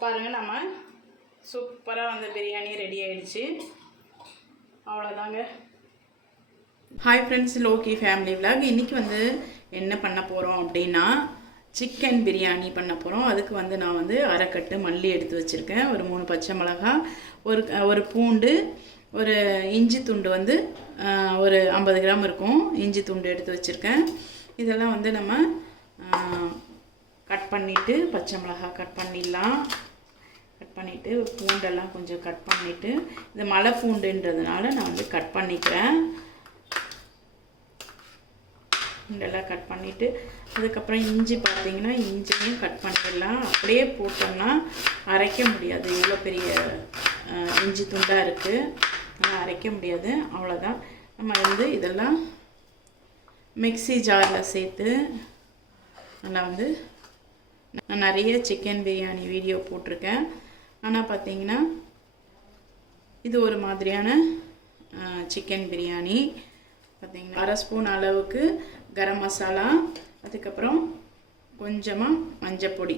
பாருங்கள் நம்ம சூப்பராக வந்து பிரியாணி ரெடி ஆயிடுச்சு. அவ்வளோதாங்க hi friends Loki family vlog இன்றைக்கி வந்து என்ன பண்ண போகிறோம் அப்படின்னா சிக்கன் பிரியாணி பண்ண போகிறோம் அதுக்கு வந்து நான் வந்து அரைக்கட்டு மல்லி எடுத்து வச்சுருக்கேன். ஒரு மூணு பச்சை மிளகாய் ஒரு ஒரு பூண்டு ஒரு இஞ்சி துண்டு வந்து ஒரு ஐம்பது கிராம் இருக்கும். இஞ்சி துண்டு எடுத்து வச்சுருக்கேன். இதெல்லாம் வந்து நம்ம கட் பண்ணிவிட்டு பச்சை மிளகாய் கட் பண்ணிடலாம். கட் பண்ணிவிட்டு பூண்டெல்லாம் கொஞ்சம் கட் பண்ணிவிட்டு இது மலை பூண்டுன்றதுனால நான் வந்து கட் பண்ணிக்கிறேன். பூண்டெல்லாம் கட் பண்ணிவிட்டு அதுக்கப்புறம் இஞ்சி பார்த்தீங்கன்னா இஞ்சியும் கட் பண்ணிடலாம். அப்படியே போட்டோம்னா அரைக்க முடியாது. இவ்வளோ பெரிய இஞ்சி துண்டாக இருக்குது ஆனால் அரைக்க முடியாது. அவ்வளோதான். நம்ம வந்து இதெல்லாம் மிக்ஸி ஜாரில் சேர்த்து நல்லா வந்து நான் நிறைய சிக்கன் பிரியாணி வீடியோ போட்டிருக்கேன். ஆனால் பார்த்தீங்கன்னா இது ஒரு மாதிரியான சிக்கன் பிரியாணி பார்த்தீங்கன்னா அரை ஸ்பூன் அளவுக்கு கரம் மசாலா அதுக்கப்புறம் கொஞ்சமாக மஞ்சப்பொடி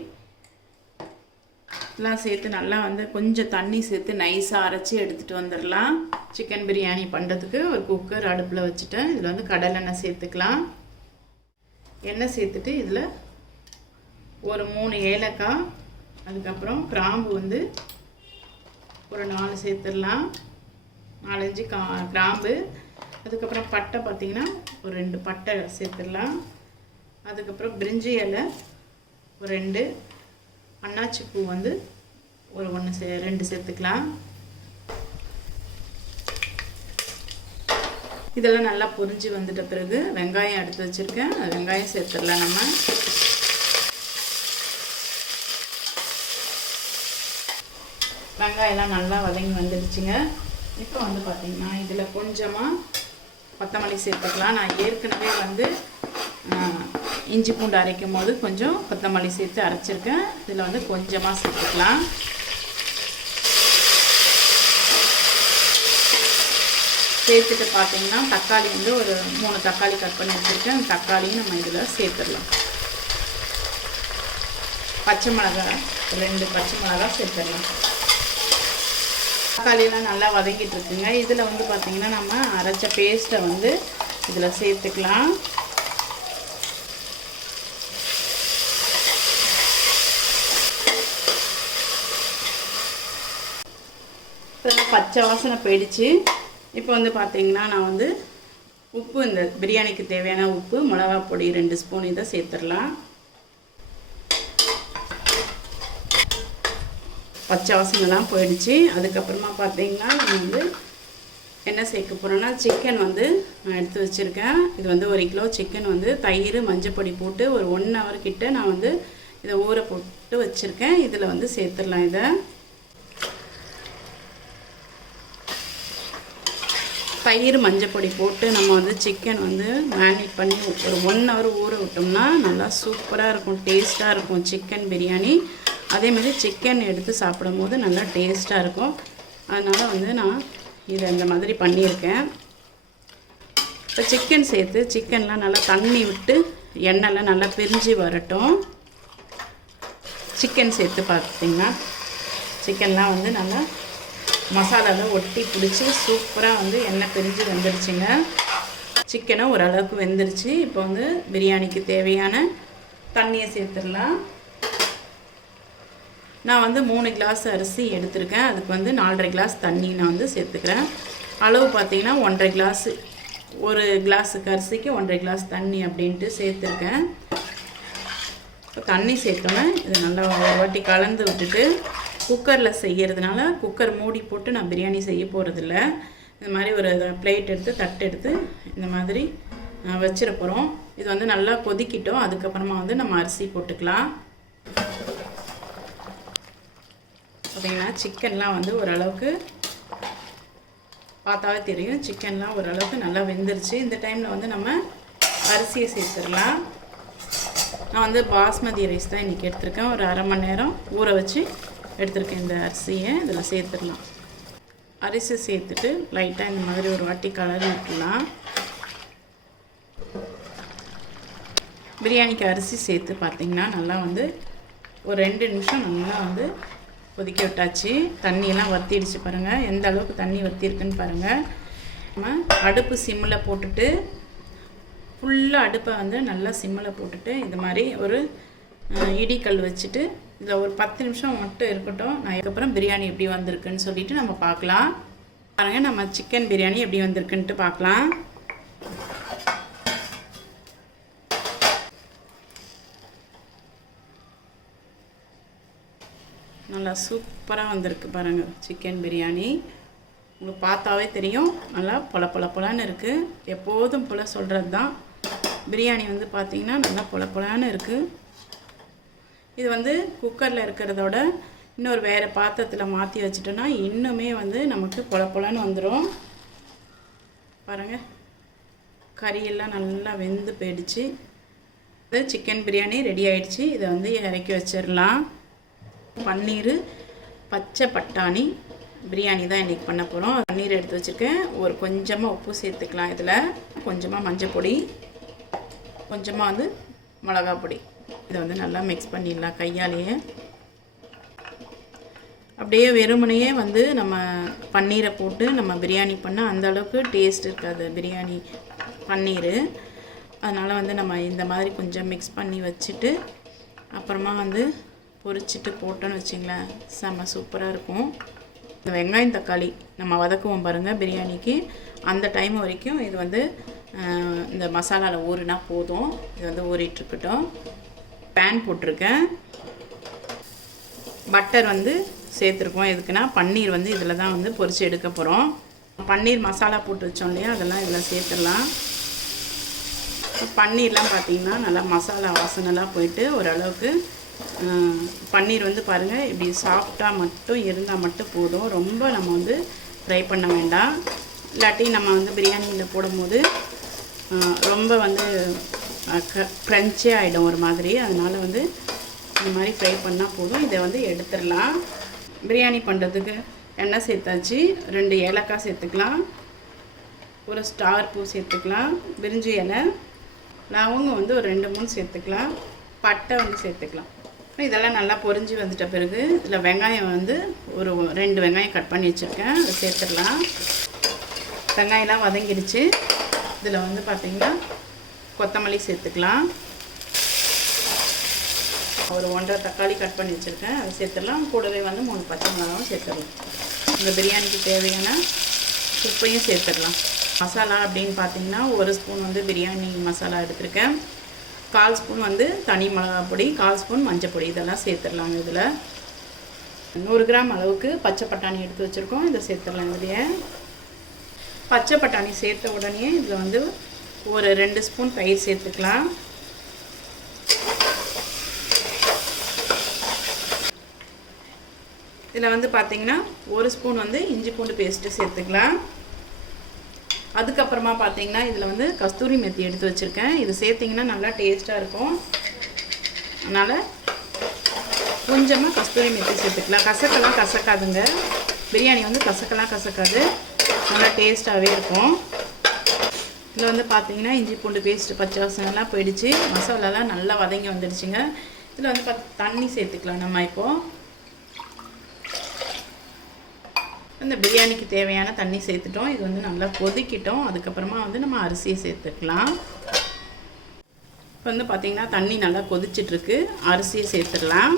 எல்லாம் சேர்த்து நல்லா வந்து கொஞ்சம் தண்ணி சேர்த்து நைஸாக அரைச்சி எடுத்துகிட்டு வந்துடலாம். சிக்கன் பிரியாணி பண்ணுறதுக்கு ஒரு குக்கர் அடுப்பில் வச்சுட்டேன். இதில் வந்து கடலெண்ணெய் சேர்த்துக்கலாம். எண்ணெய் சேர்த்துட்டு இதில் ஒரு மூணு ஏலக்காய் அதுக்கப்புறம் கிராம்பு வந்து ஒரு நாலு சேர்த்துடலாம். நாலஞ்சு கா கிராம்பு. அதுக்கப்புறம் பட்டை பார்த்திங்கன்னா ஒரு ரெண்டு பட்டை சேர்த்துடலாம். அதுக்கப்புறம் பிரிஞ்சி இலை ஒரு ரெண்டு. அன்னாச்சி பூ வந்து ஒரு ஒன்று சே ரெண்டு சேர்த்துக்கலாம். இதெல்லாம் நல்லா பொரிஞ்சு வந்துட்ட பிறகு வெங்காயம் எடுத்து வச்சுருக்கேன். வெங்காயம் சேர்த்துடலாம் நம்ம. வெங்காயம்லாம் நல்லா வதங்கி வந்துடுச்சுங்க. இப்போ வந்து பார்த்திங்கன்னா இதில் கொஞ்சமாக கொத்தமல்லி சேர்த்துக்கலாம். நான் ஏற்கனவே வந்து இஞ்சி பூண்டு அரைக்கும் போது கொஞ்சம் கொத்தமல்லி சேர்த்து அரைச்சிருக்கேன். இதில் வந்து கொஞ்சமாக சேர்த்துக்கலாம். சேர்த்துட்டு பார்த்தீங்கன்னா தக்காளி வந்து ஒரு மூணு தக்காளி கட் பண்ணி வச்சுருக்கேன். அந்த தக்காளியும் நம்ம இதில் சேர்த்துடலாம். பச்சை மிளகாய் ரெண்டு பச்சை மிளகாய் சேர்த்துடலாம். தக்காளியெல்லாம் நல்லா வதங்கிட்டு இருக்குங்க இதில் வந்து பார்த்திங்கன்னா நம்ம அரைச்ச பேஸ்ட்டை வந்து இதில் சேர்த்துக்கலாம். பச்சை வாசனை போயிடுச்சு. இப்போ வந்து பார்த்தீங்கன்னா நான் வந்து உப்பு இந்த பிரியாணிக்கு தேவையான உப்பு மிளகா பொடி ரெண்டு ஸ்பூன் இதை சேர்த்துடலாம். பச்சை வாசனைலாம் போயிடுச்சு. அதுக்கப்புறமா பார்த்தீங்கன்னா நம்ம வந்து என்ன சேர்க்க போகிறோன்னா சிக்கன் வந்து நான் எடுத்து வச்சுருக்கேன். இது வந்து ஒரு கிலோ சிக்கன் வந்து தயிர் மஞ்சப்பொடி போட்டு ஒரு ஒன் ஹவர் கிட்ட நான் வந்து இதை ஊற போட்டு வச்சுருக்கேன். இதில் வந்து சேர்த்துடலாம் இதை. தயிர் மஞ்சப்பொடி போட்டு நம்ம வந்து சிக்கன் வந்து மேரினேட் பண்ணி ஒரு ஒன் ஹவர் ஊற விட்டோம்னா நல்லா சூப்பராக இருக்கும். டேஸ்ட்டாக இருக்கும் சிக்கன் பிரியாணி. அதேமாதிரி சிக்கன் எடுத்து சாப்பிடும் போது நல்லா டேஸ்ட்டாக இருக்கும். அதனால் வந்து நான் இதை இந்த மாதிரி பண்ணியிருக்கேன். இப்போ சிக்கன் சேர்த்து சிக்கன்லாம் நல்லா தண்ணி விட்டு எண்ணெய்லாம் நல்லா பிரிஞ்சு வரட்டும். சிக்கன் சேர்த்து பார்த்தீங்கன்னா சிக்கன்லாம் வந்து நல்லா மசாலாவில் ஒட்டி பிடிச்சி சூப்பராக வந்து எண்ணெய் பிரிஞ்சு வெந்துருச்சுங்க. சிக்கனும் ஓரளவுக்கு வெந்துருச்சு. இப்போ வந்து பிரியாணிக்கு தேவையான தண்ணியை சேர்த்துடலாம். நான் வந்து மூணு கிளாஸ் அரிசி எடுத்திருக்கேன். அதுக்கு வந்து நாலரை கிளாஸ் தண்ணி நான் வந்து சேர்த்துக்கிறேன். அளவு பார்த்தீங்கன்னா ஒன்றரை கிளாஸ் ஒரு கிளாஸுக்கு அரிசிக்கு ஒன்றரை கிளாஸ் தண்ணி அப்படின்ட்டு சேர்த்துருக்கேன். இப்போ தண்ணி சேர்த்தோன்னே இது நல்லா ஒரு வாட்டி கலந்து விட்டுட்டு குக்கரில் செய்கிறதுனால குக்கர் மூடி போட்டு நான் பிரியாணி செய்ய போகிறதில்ல இந்த மாதிரி ஒரு பிளேட் எடுத்து தட்டு எடுத்து இந்த மாதிரி வச்சிட போகிறோம் இது வந்து நல்லா கொதிக்கிட்டோம். அதுக்கப்புறமா வந்து நம்ம அரிசி போட்டுக்கலாம். பார்த்திங்கன்னா சிக்கன்லாம் வந்து ஓரளவுக்கு பார்த்தாவே தெரியும். சிக்கன்லாம் ஓரளவுக்கு நல்லா வெந்துருச்சு. இந்த டைமில் வந்து நம்ம அரிசியை சேர்த்துடலாம். நான் வந்து பாஸ்மதி ரைஸ் தான் இன்றைக்கி எடுத்திருக்கேன். ஒரு அரை மணி நேரம் ஊற வச்சு எடுத்திருக்கேன் இந்த அரிசியை. இதில் சேர்த்துடலாம். அரிசி சேர்த்துட்டு லைட்டாக இந்த மாதிரி ஒரு வாட்டி கலர் விட்டுலாம் பிரியாணிக்கு அரிசி சேர்த்து பார்த்திங்கன்னா நல்லா வந்து ஒரு ரெண்டு நிமிஷம் நல்லா வந்து கொதிக்க விட்டாச்சு. தண்ணியெல்லாம் வற்றிடுச்சு பாருங்கள் எந்த அளவுக்கு தண்ணி வற்றிருக்குன்னு பாருங்கள் நம்ம அடுப்பு சிம்மில் போட்டுட்டு ஃபுல்லாக அடுப்பை வந்து நல்லா சிம்மில் போட்டுட்டு இந்த மாதிரி ஒரு இடிக்கல் வச்சுட்டு இதில் ஒரு பத்து நிமிஷம் மட்டும் இருக்கட்டும். நான் அதுக்கப்புறம் பிரியாணி எப்படி வந்திருக்குன்னு சொல்லிட்டு நம்ம பார்க்கலாம். பாருங்கள் நம்ம சிக்கன் பிரியாணி எப்படி வந்திருக்குன்ட்டு பார்க்கலாம். நல்லா சூப்பராக வந்திருக்கு பாருங்கள் சிக்கன் பிரியாணி. உங்களுக்கு பார்த்தாவே தெரியும். நல்லா பொல பொல பொலான்னு இருக்குது எப்போதும் போல் சொல்கிறது தான் பிரியாணி வந்து பார்த்திங்கன்னா நல்லா பொல பொலான்னு இருக்குது இது வந்து குக்கரில் இருக்கிறதோட இன்னொரு வேறு பாத்திரத்தில் மாற்றி வச்சிட்டோன்னா இன்னுமே வந்து நமக்கு பொல பொலன்னு வந்துடும் பாருங்கள் கறியெல்லாம் நல்லா வெந்து போயிடுச்சு. இது சிக்கன் பிரியாணி ரெடி ஆயிடுச்சு. இதை வந்து இறக்கி வச்சிடலாம். பன்னீர் பச்சை பட்டாணி பிரியாணி தான் இன்றைக்கி பண்ண போகிறோம் பன்னீர் எடுத்து வச்சுருக்கேன். ஒரு கொஞ்சமாக உப்பு சேர்த்துக்கலாம் இதில். கொஞ்சமாக மஞ்சள் பொடி கொஞ்சமாக வந்து மிளகா பொடி. இதை வந்து நல்லா மிக்ஸ் பண்ணிடலாம் கையாலேயே. அப்படியே வெறுமனையே வந்து நம்ம பன்னீரை போட்டு நம்ம பிரியாணி பண்ணால் அந்த அளவுக்கு டேஸ்ட் இருக்காது பிரியாணி பன்னீர். அதனால் வந்து நம்ம இந்த மாதிரி கொஞ்சம் மிக்ஸ் பண்ணி வச்சுட்டு அப்புறமா வந்து பொரிச்சிட்டு போட்டோன்னு வச்சிங்களேன். செம்ம சூப்பராக இருக்கும். இந்த வெங்காயம் தக்காளி நம்ம வதக்குவோம் பாருங்கள் பிரியாணிக்கு. அந்த டைம் வரைக்கும் இது வந்து இந்த மசாலாவில் ஊறுனா போதும். இது வந்து ஊறிட்டுருக்கட்டும் பேன் போட்டிருக்கேன். பட்டர் வந்து சேர்த்துருக்கோம். எதுக்குன்னா பன்னீர் வந்து இதில் தான் வந்து பொரித்து எடுக்க போகிறோம் பன்னீர் மசாலா போட்டு வச்சோம் இல்லையா? அதெல்லாம் இதில் சேர்த்துடலாம். பன்னீர்லாம் பார்த்திங்கன்னா நல்லா மசாலா வாசனெல்லாம் போயிட்டு ஓரளவுக்கு பன்னீர் வந்து பாருங்கள் இப்படி சாஃப்டாக மட்டும் இருந்தால் மட்டும் போதும். ரொம்ப நம்ம வந்து ஃப்ரை பண்ண வேண்டாம். இல்லாட்டி நம்ம வந்து பிரியாணியில் போடும்போது ரொம்ப வந்து க்ரன்ச்சே ஆகிடும் ஒரு மாதிரி. அதனால் வந்து இந்த மாதிரி ஃப்ரை பண்ணால் போதும். இதை வந்து எடுத்துடலாம். பிரியாணி பண்ணுறதுக்கு எண்ணெய் சேர்த்தாச்சு. ரெண்டு ஏலக்காய் சேர்த்துக்கலாம். ஒரு ஸ்டார் பூ சேர்த்துக்கலாம். பிரிஞ்சி இலை. லவங்கம் வந்து ஒரு ரெண்டு மூணு சேர்த்துக்கலாம். பட்டை வந்து சேர்த்துக்கலாம். இதெல்லாம் நல்லா பொரிஞ்சு வந்துட்ட பிறகு இதில் வெங்காயம் வந்து ஒரு ரெண்டு வெங்காயம் கட் பண்ணி வச்சுருக்கேன். அதை சேர்த்துடலாம். வெங்காயம்லாம் வதங்கிடுச்சு இதில் வந்து பார்த்திங்கன்னா கொத்தமல்லி சேர்த்துக்கலாம். ஒரு ஒன்றரை தக்காளி கட் பண்ணி வச்சுருக்கேன். அதை சேர்த்துடலாம். கூடவே வந்து மூணு பச்சை மிளகாவும் சேர்த்துடலாம். இந்த பிரியாணிக்கு தேவையான உப்பையும் சேர்த்துடலாம். மசாலா அப்படின்னு பார்த்தீங்கன்னா ஒரு ஸ்பூன் வந்து பிரியாணி மசாலா எடுத்திருக்கேன். கால் ஸ்பூன் வந்து தனி மிளகா பொடி கால் ஸ்பூன் மஞ்சள் பொடி இதெல்லாம் சேர்த்துடலாங்க இதில். நூறு கிராம் அளவுக்கு பச்சை பட்டாணி எடுத்து வச்சுருக்கோம் இதை சேர்த்துடலாம் இதுலேயே. பச்சை பட்டாணி சேர்த்த உடனே இதில் வந்து ஒரு ரெண்டு ஸ்பூன் தயிர் சேர்த்துக்கலாம். இதில் வந்து பார்த்தீங்கன்னா ஒரு ஸ்பூன் வந்து இஞ்சி பூண்டு பேஸ்ட்டு சேர்த்துக்கலாம். அதுக்கப்புறமா பார்த்தீங்கன்னா இதில் வந்து கஸ்தூரி மெத்தி எடுத்து வச்சுருக்கேன். இது சேர்த்திங்கன்னா நல்லா டேஸ்ட்டாக இருக்கும். அதனால் கொஞ்சமாக கஸ்தூரி மெத்தி சேர்த்துக்கலாம். கசக்கெல்லாம் கசக்காதுங்க. பிரியாணி வந்து கசக்கெல்லாம் கசக்காது. நல்லா டேஸ்ட்டாகவே இருக்கும். இதில் வந்து பார்த்தீங்கன்னா இஞ்சி பூண்டு பேஸ்ட்டு பச்சை வாசனைலாம் போயிடுச்சு. மசாலாலாம் நல்லா வதங்கி வந்துடுச்சுங்க. இதில் வந்து பார்த்து தண்ணி சேர்த்துக்கலாம் நம்ம இப்போது இந்த பிரியாணிக்கு தேவையான தண்ணி சேர்த்துட்டோம். இது வந்து நல்லா கொதிக்கிட்டோம். அதுக்கப்புறமா வந்து நம்ம அரிசியை சேர்த்துக்கலாம். இப்போ வந்து பார்த்திங்கன்னா தண்ணி நல்லா கொதிச்சிட்ருக்கு. அரிசியை சேர்த்துடலாம்.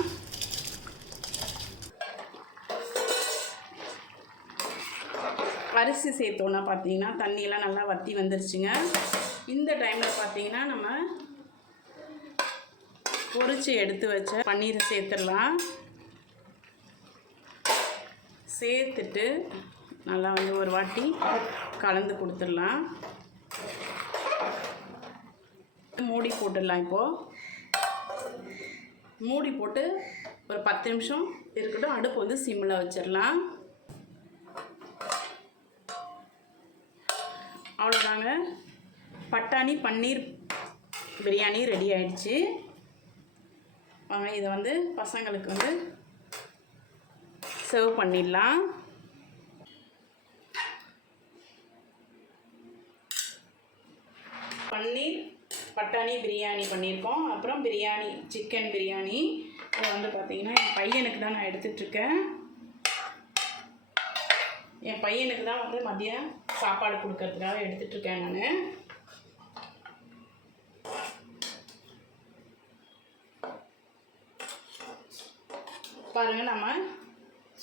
அரிசி சேர்த்தோன்னா பார்த்தீங்கன்னா தண்ணியெல்லாம் நல்லா வற்றி வந்துருச்சுங்க. இந்த டைமில் பார்த்தீங்கன்னா நம்ம பொரிச்சு எடுத்து வச்ச பன்னீரை சேர்த்துடலாம். சேர்த்துட்டு நல்லா வந்து ஒரு வாட்டி கலந்து கொடுத்துடலாம். மூடி போட்டுடலாம் இப்போது மூடி போட்டு ஒரு பத்து நிமிஷம் இருக்கட்டும். அடுப்பு வந்து சிம்மில் வச்சிடலாம். அவ்வளோதாங்க. பட்டாணி பன்னீர் பிரியாணி ரெடி ஆயிடுச்சு. வாங்க இதை வந்து பசங்களுக்கு வந்து சர்வ் பண்ணிடலாம். பன்னீர் பட்டாணி பிரியாணி பண்ணியிருக்கோம். அப்புறம் பிரியாணி சிக்கன் பிரியாணி. இதை வந்து பார்த்தீங்கன்னா என் பையனுக்கு தான் நான் எடுத்துட்ருக்கேன் என் பையனுக்கு தான் வந்து மதியம் சாப்பாடு கொடுக்கறதுக்காக எடுத்துட்ருக்கேன் நான். பாருங்கள் நம்ம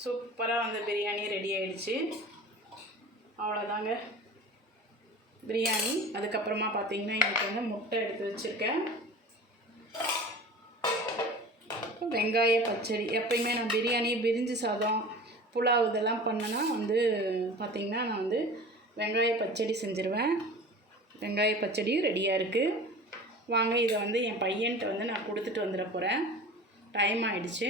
சூப்பராக வந்து பிரியாணி ரெடி ஆயிடுச்சு. அவ்வளோதாங்க பிரியாணி. அதுக்கப்புறமா பார்த்தீங்கன்னா இன்றைக்கி வந்து முட்டை எடுத்து வச்சுருக்கேன். வெங்காய பச்சடி. எப்பயுமே நான் பிரியாணி பிரிஞ்சு சாதம் புலாவ் இதெல்லாம் பண்ணேன்னா வந்து பார்த்திங்கன்னா நான் வந்து வெங்காய பச்சடி செஞ்சுருவேன். வெங்காய பச்சடியும் ரெடியாக இருக்குது வாங்க இதை வந்து என் பையன்கிட்ட வந்து நான் கொடுத்துட்டு வந்துட போகிறேன் டைம் ஆகிடுச்சு